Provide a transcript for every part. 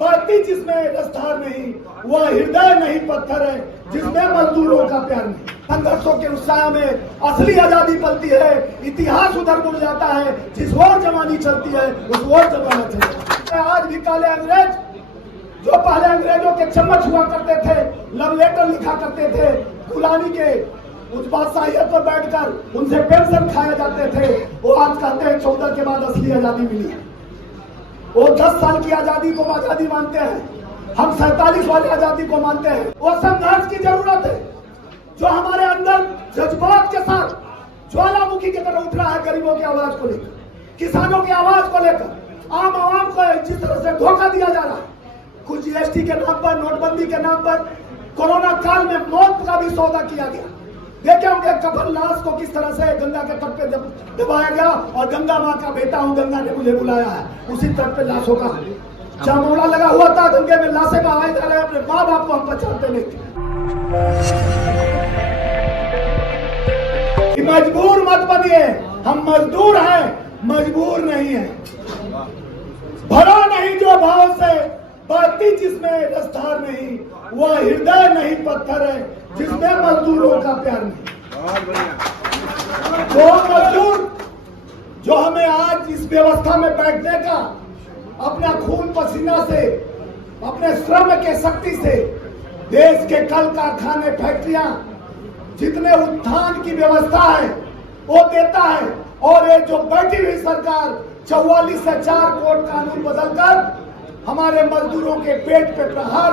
बढ़ती जिसमें रफ्तार नहीं, वह हृदय नहीं पत्थर है जिसमें मजदूरों का प्यार नहीं। संघर्षों के उत्साह में असली आजादी पलती है, इतिहास उधर मुड़ जाता है, जिस ओर जवानी चलती है उस ओर जमाना चलता है। आज भी काले अंग्रेज जो पहले अंग्रेजों के चम्मच हुआ करते थे, लव लेटर लिखा करते थे, गुलामी के उस बादशाहियत पर बैठकर उनसे पेंशन खाए जाते थे, वो आज कहते हैं 14 के बाद असली आजादी मिली है। वो 10 साल की आजादी को आजादी मानते हैं, हम 47 वाली आजादी को मानते हैं। वो संघर्ष की जरूरत है जो हमारे अंदर जज्बात के साथ ज्वालामुखी की तरह उठ रहा है, गरीबों की आवाज को लेकर, किसानों की आवाज को लेकर, आम आवाम को जिस तरह से धोखा दिया जा रहा है, कुछ जीएसटी के नाम पर, नोटबंदी के नाम पर, कोरोना काल में मौत का भी सौदा किया गया। देखे होंगे कफन लाश को किस तरह से गंगा के तट पे दबाया गया, और गंगा माँ का बेटा हूँ, गंगा ने मुझे बुलाया है, उसी तट पे लाशों का जामोड़ा लगा हुआ था, गंगे में लाशें बहाई जा रहे हैं। अपने माँ बाप को हम पहचानते नहीं। मजबूर मत बनिए, हम मजदूर हैं, मजबूर नहीं है। भरा नहीं जो भाव से बढ़ती जिसमें रफ्तार नहीं, वह हृदय नहीं पत्थर है जिसमें मजदूरों का प्यार नहीं। वो मजदूर जो हमें आज इस व्यवस्था में बैठने का अपना खून पसीना से, अपने श्रम के शक्ति से देश के कल कारखाने, फैक्ट्रियां, जितने उत्थान की व्यवस्था है वो देता है। और ये जो बैठी हुई सरकार 44 से 4 कोर्ट कानून बदलकर हमारे मजदूरों के पेट पे प्रहार,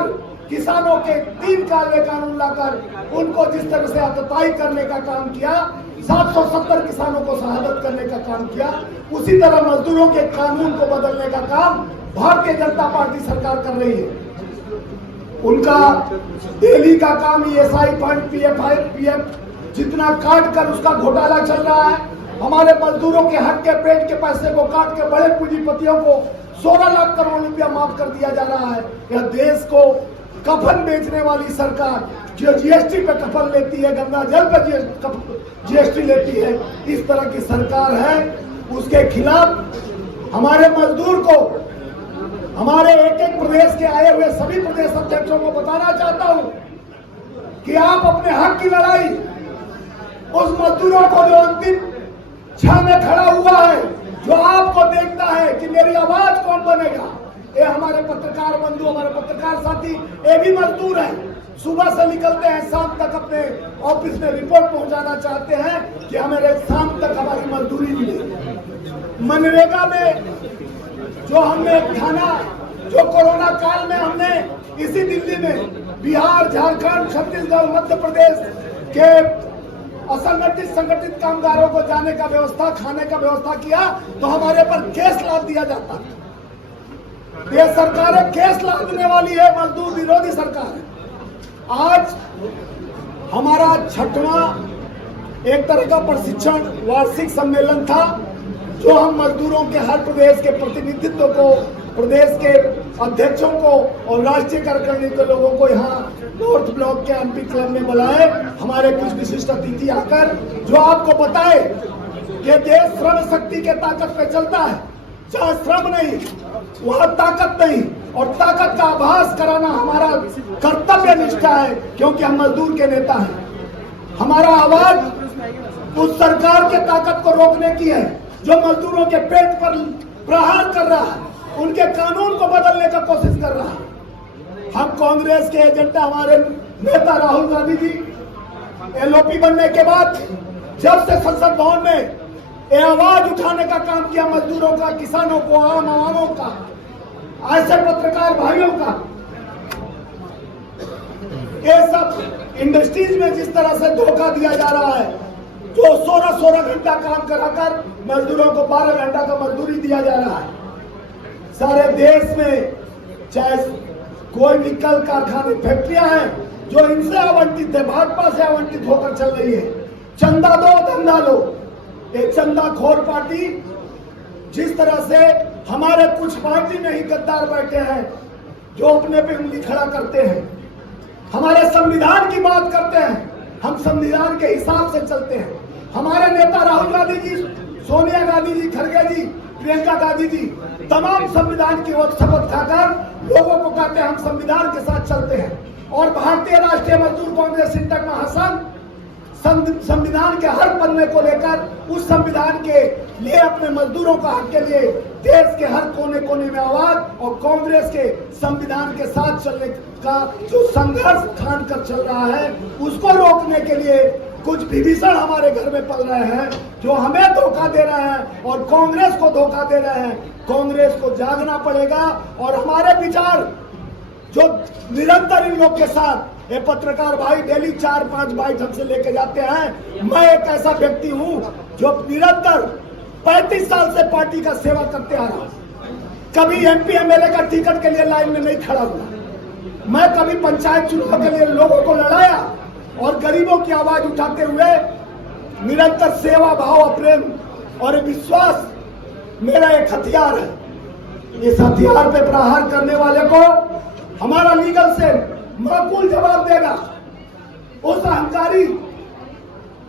किसानों के 3 काले कानून लाकर उनको जिस तरह से आतताई करने का काम किया, 770 किसानों को शहादत करने का काम किया, उसी तरह मजदूरों के कानून को बदलने का काम भारतीय जनता पार्टी सरकार कर रही है। उनका डेली का काम ESI फंड, PF जितना काट कर उसका घोटाला चल रहा है। हमारे मजदूरों के हक के पेट के पैसे को काट के बड़े पूंजीपतियों को 16 लाख करोड़ रुपया माफ कर दिया जा रहा है। यह देश को कफन बेचने वाली सरकार जो GST पे कफन लेती है, गंगा जल पे GST लेती है, इस तरह की सरकार है। उसके खिलाफ हमारे मजदूर को, हमारे एक एक प्रदेश के आए हुए सभी प्रदेश अध्यक्षों को बताना चाहता हूं कि आप अपने हक की लड़ाई उस मजदूरों को जो अंतिम क्षण में खड़ा हुआ है, जो आपको देखता है कि मेरी आवाज कौन बनेगा, ये हमारे पत्रकार बंधु, हमारे पत्रकार साथी, ये भी मजदूर हैं। सुबह से निकलते हैं, शाम तक अपने ऑफिस में रिपोर्ट पहुंचाना चाहते हैं कि हमारे शाम तक हमारी मजदूरी मिले। मनरेगा में जो हमने खाना, जो कोरोना काल में हमने इसी दिल्ली में बिहार, झारखंड, छत्तीसगढ़, मध्य प्रदेश के असंगठित संगठित कामगारों को जाने का व्यवस्था, खाने का व्यवस्था किया, तो हमारे पर केस लाद दिया जाता। ये सरकारें केस लादने वाली है, मजदूर विरोधी सरकार है। आज हमारा 6वां एक तरह का प्रशिक्षण वार्षिक सम्मेलन था, जो हम मजदूरों के हर प्रदेश के प्रतिनिधित्व को, प्रदेश के अध्यक्षों को और राष्ट्रीय कार्यकारिणी के लोगों को यहाँ नॉर्थ ब्लॉक के MP क्लब में बुलाए। हमारे कुछ विशिष्ट अतिथि आकर जो आपको बताए कि देश श्रम शक्ति के ताकत पे चलता है, चाहे श्रम नहीं वहाँ ताकत नहीं, और ताकत का आभास कराना हमारा कर्तव्य निष्ठा है, क्योंकि हम मजदूर के नेता हैं। हमारा आवाज उस सरकार के ताकत को रोकने की है जो मजदूरों के पेट पर प्रहार कर रहा है, उनके कानून को बदलने का कोशिश कर रहा है। हम कांग्रेस के एजेंडा, हमारे नेता राहुल गांधी जी LOP बनने के बाद जब से संसद भवन में ये आवाज उठाने का काम किया, मजदूरों का, किसानों को, आम आवामों का, ऐसे पत्रकार भाइयों का, ये सब इंडस्ट्रीज में जिस तरह से धोखा दिया जा रहा है, जो 16 घंटा काम कराकर मजदूरों को 12 घंटा का मजदूरी दिया जा रहा है। सारे देश में चाहे कोई भी कल कारखाने, फैक्ट्रियां हैं जो इनसे आवंटित है, भाजपा से आवंटित होकर चल रही है। चंदा दो, धंधा लो। एक चंदाखोर पार्टी जिस तरह से हमारे कुछ पार्टी में ही गद्दार बैठे हैं जो अपने पे उंगली खड़ा करते हैं, हमारे संविधान की बात करते हैं, हम संविधान के हिसाब से चलते हैं। हमारे नेता राहुल गांधी जी सोनिया गांधी जी, खड़गे जी, प्रियंका गांधी जी तमाम संविधान की ओर शपथ खाकर लोगों को कहते हैं हम संविधान के साथ चलते हैं। और भारतीय राष्ट्रीय मजदूर कांग्रेस इंटक महासंघ संविधान के हर पन्ने को लेकर उस संविधान के लिए अपने मजदूरों का हक के लिए देश के हर कोने कोने में आवाज और कांग्रेस के संविधान के साथ चलने का जो संघर्ष ठान कर चल रहा है उसको रोकने के लिए कुछ विभीषण हमारे घर में पल रहे हैं जो हमें धोखा दे रहे हैं और कांग्रेस को धोखा दे रहे हैं। कांग्रेस को जागना पड़ेगा और हमारे विचार जो निरंतर इन लोग के साथ ये पत्रकार भाई डेली 4-5 बाइट हमसे लेके जाते हैं। मैं एक ऐसा व्यक्ति हूं जो निरंतर 35 साल से पार्टी का सेवा करते आ रहा हूं। कभी एमपी एमएलए का टिकट के लिए लाइन में नहीं खड़ा हुआ। मैं कभी पंचायत चुनाव के लिए लोगों को लड़ाया और गरीबों की आवाज उठाते हुए निरंतर सेवा भाव, प्रेम और विश्वास मेरा एक हथियार है। इस हथियार पे प्रहार करने वाले को हमारा लीगल से माकूल जवाब देगा। उस अहंकारी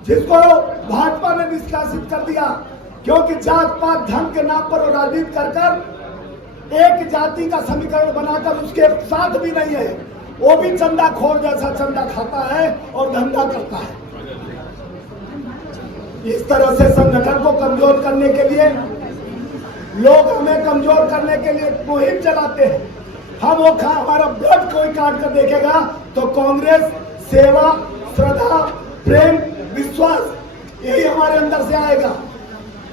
जिसको भाजपा ने निष्कासित कर दिया क्योंकि जात पात धर्म के नाम पर राजनीति कर एक जाति का समीकरण बनाकर उसके साथ भी नहीं है, वो भी चंदा खोर जैसा चंदा खाता है और धंधा करता है। इस तरह से संगठन को कमजोर करने के लिए लोग हमें कमजोर करने के लिए मुहिम चलाते हैं। हम वो हमारा ब्लड कोई काट कर देखेगा तो कांग्रेस सेवा, श्रद्धा, प्रेम, विश्वास यही हमारे अंदर से आएगा।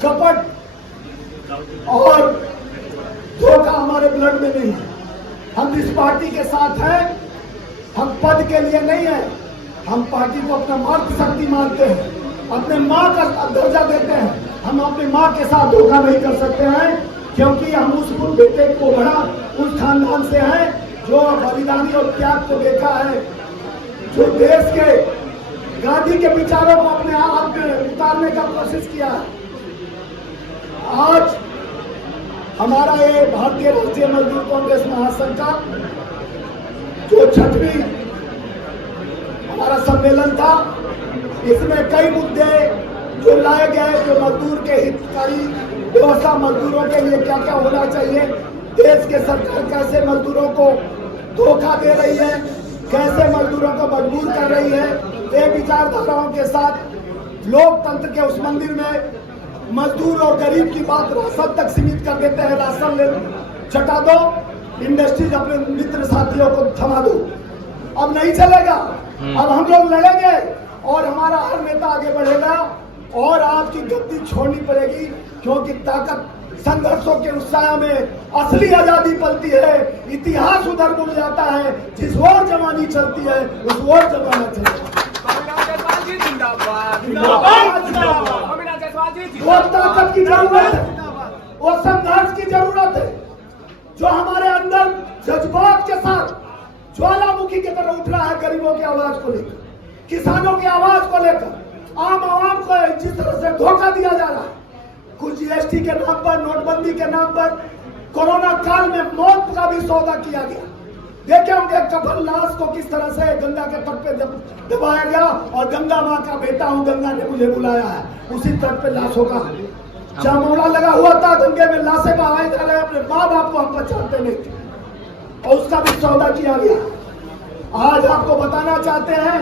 कपट और धोखा हमारे ब्लड में नहीं है। हम जिस पार्टी के साथ हैं हम पद के लिए नहीं है, हम पार्टी को अपना मातृ शक्ति मानते हैं, अपने माँ का दर्जा देते हैं। हम अपनी माँ के साथ धोखा नहीं कर सकते हैं क्योंकि हम उस बेटे को बड़ा उस खानदान से हैं जो बलिदानी और त्याग को देखा है, जो देश के गांधी के विचारों को अपने आप में उतारने का कोशिश किया है। आज हमारा ये भारतीय राष्ट्रीय मजदूर कांग्रेस महासंघ का जो 6वीं हमारा सम्मेलन था, इसमें कई मुद्दे जो लाए गए, जो मजदूर के हितकारी व्यवस्था, मजदूरों के लिए क्या क्या होना चाहिए, देश के सरकार कैसे मजदूरों को धोखा दे रही है, कैसे मजदूरों को मजबूर कर रही है, ये विचारधाराओं के साथ लोकतंत्र के उस मंदिर में मजदूर और गरीब की बात राशन तक सीमित कर देते हैं। राशन ले चटा दो, इंडस्ट्रीज अपने मित्र साथियों को थमा दो। अब नहीं चलेगा, अब हम लोग लड़ेंगे और हमारा हर नेता आगे बढ़ेगा और आपकी गद्दी छोड़नी पड़ेगी क्योंकि ताकत संघर्षों के उत्साह में असली आजादी पलती है। इतिहास उधर मुड़ जाता है, जिस ओर जवानी चलती है उस ओर जमाना चलता है। वो ताकत की जरूरत है, वो संघर्ष की जरूरत है जो हमारे अंदर जज्बात के साथ ज्वालामुखी की तरह उठ रहा है। गरीबों की आवाज को लेकर, किसानों की आवाज को लेकर, आम आवाम को जिस तरह से धोखा दिया जा रहा है, कुछ जीएसटी के नाम पर, नोटबंदी के नाम पर, कोरोना काल में मौत का भी सौदा किया गया। देखे होंगे कफन लाश को किस तरह से गंगा के तट पे दबाया गया और गंगा माँ का बेटा हूँ, गंगा ने मुझे बुलाया है, उसी तट पे लाशों का जामौला लगा हुआ था। गंगे में लाशें बहाई जा रहे, अपने माँ बाप को हम पहचानते नहीं थे और उसका भी सौदा किया गया। आज आपको बताना चाहते हैं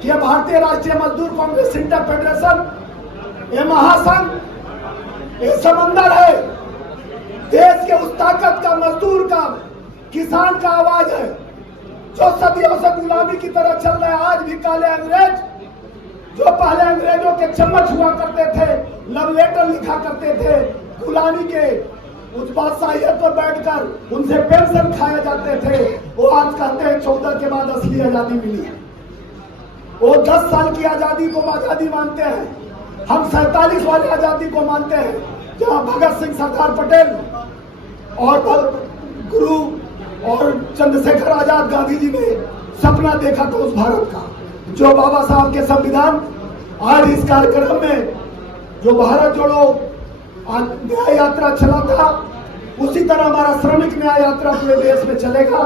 कि भारतीय राष्ट्रीय मजदूर कांग्रेस इंटर फेडरेशन, ये महासंघ, ये समंदर है, देश के उस ताकत का, मजदूर का, किसान का आवाज है जो सदियों से गुलामी की तरह चल रहे हैं। आज भी काले अंग्रेज जो पहले अंग्रेजों के चम्मच हुआ करते थे, लव लेटर लिखा करते थे, गुलामी के उस बादशाहियत पर बैठकर उनसे पेंशन खाए जाते थे, वो आज कहते हैं 14 के बाद असली आजादी मिली है। वो 10 साल की आजादी को आजादी मानते हैं, हम 47 वाली आजादी को मानते हैं जहां भगत सिंह, सरदार पटेल और गुरु और चंद्रशेखर आजाद गांधी जी ने सपना देखा था उस भारत का, जो बाबा साहब के संविधान आज इस कार्यक्रम में जो भारत जोड़ो न्याय यात्रा चला था, उसी तरह हमारा श्रमिक न्याय यात्रा पूरे देश में चलेगा।